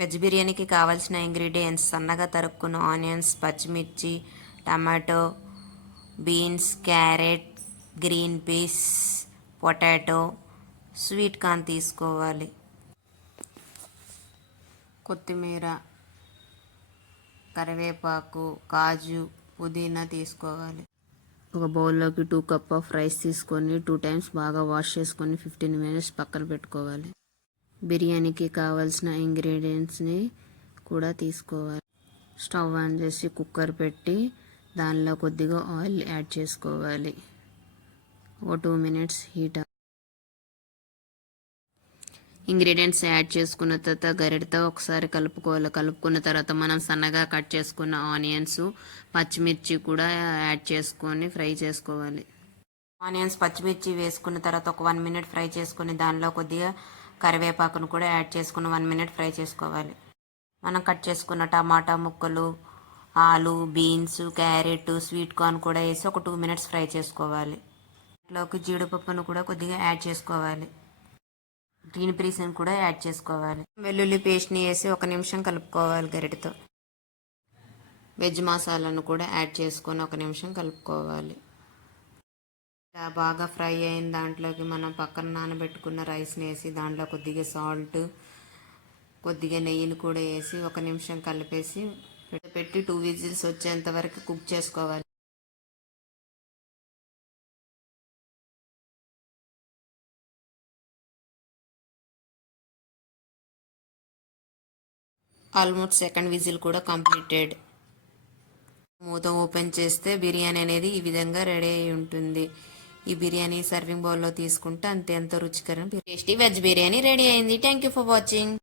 Veg బిర్యానీకి కావాల్సిన ingredients: సన్నగా తరుక్కున్న ఆనియన్స్, పచ్చిమిర్చి, tomato, beans, carrot, green peas, potato, sweet corn తీసుకోవాలి. కొత్తిమీర, కరివేపాకు, కాజు, పుదీనా తీసుకోవాలి. ఒక బౌల్లోకి 2 కప్ ఆఫ్ రైస్ తీసుకొని 2 టైమ్స్ బాగా వాష్ చేసుకొని 15 మినిట్స్ పక్కన పెట్టుకోవాలి. బిర్యానీకి కావాల్సిన ఇంగ్రీడియంట్స్ని కూడా తీసుకోవాలి. స్టవ్ ఆన్ చేసి కుక్కర్ పెట్టి దానిలో కొద్దిగా ఆయిల్ యాడ్ చేసుకోవాలి. ఒక 2 మినిట్స్ హీట్. ఇంగ్రీడియంట్స్ యాడ్ చేసుకున్న తర్వాత గరిటతో ఒకసారి కలుపుకోవాలి. కలుపుకున్న తర్వాత మనం సన్నగా కట్ చేసుకున్న ఆనియన్స్, పచ్చిమిర్చి కూడా యాడ్ చేసుకొని ఫ్రై చేసుకోవాలి. ఆనియన్స్, పచ్చిమిర్చి వేసుకున్న తర్వాత ఒక 1 మినిట్ ఫ్రై చేసుకొని దానిలో కొద్దిగా కరివేపాకును కూడా యాడ్ చేసుకుని 1 మినిట్ ఫ్రై చేసుకోవాలి. మనం కట్ చేసుకున్న టమాటా ముక్కలు, ఆలు, బీన్స్, క్యారెట్, స్వీట్ కార్న్ కూడా వేసి ఒక 2 మినిట్స్ ఫ్రై చేసుకోవాలి. దాంట్లోకి జీడిపప్పును కూడా కొద్దిగా యాడ్ చేసుకోవాలి. గ్రీన్ పీస్ని కూడా యాడ్ చేసుకోవాలి. వెల్లుల్లి పేస్ట్ని వేసి 1 నిమిషం కలుపుకోవాలి గరిటతో. వెజ్ మసాలాను కూడా యాడ్ చేసుకొని 1 నిమిషం కలుపుకోవాలి. బాగా ఫ్రై అయిన దాంట్లోకి మనం పక్కన నానబెట్టుకున్న రైస్ని వేసి దాంట్లో కొద్దిగా సాల్ట్, కొద్దిగా నెయ్యిని కూడా వేసి 1 నిమిషం కలిపేసి పెట్టి 2 విజిల్స్ వచ్చేంత వరకు కుక్ చేసుకోవాలి. ఆల్మోస్ట్ సెకండ్ విజిల్ కూడా కంప్లీటెడ్. మూత ఓపెన్ చేస్తే బిర్యానీ అనేది ఈ విధంగా రెడీ అయి ఉంటుంది. ఈ బిర్యానీ సర్వింగ్ బౌల్లో తీసుకుంటే అంతే ఎంతో రుచికరం టేస్టీ వెజ్ బిర్యానీ రెడీ అయింది. Thank you for watching.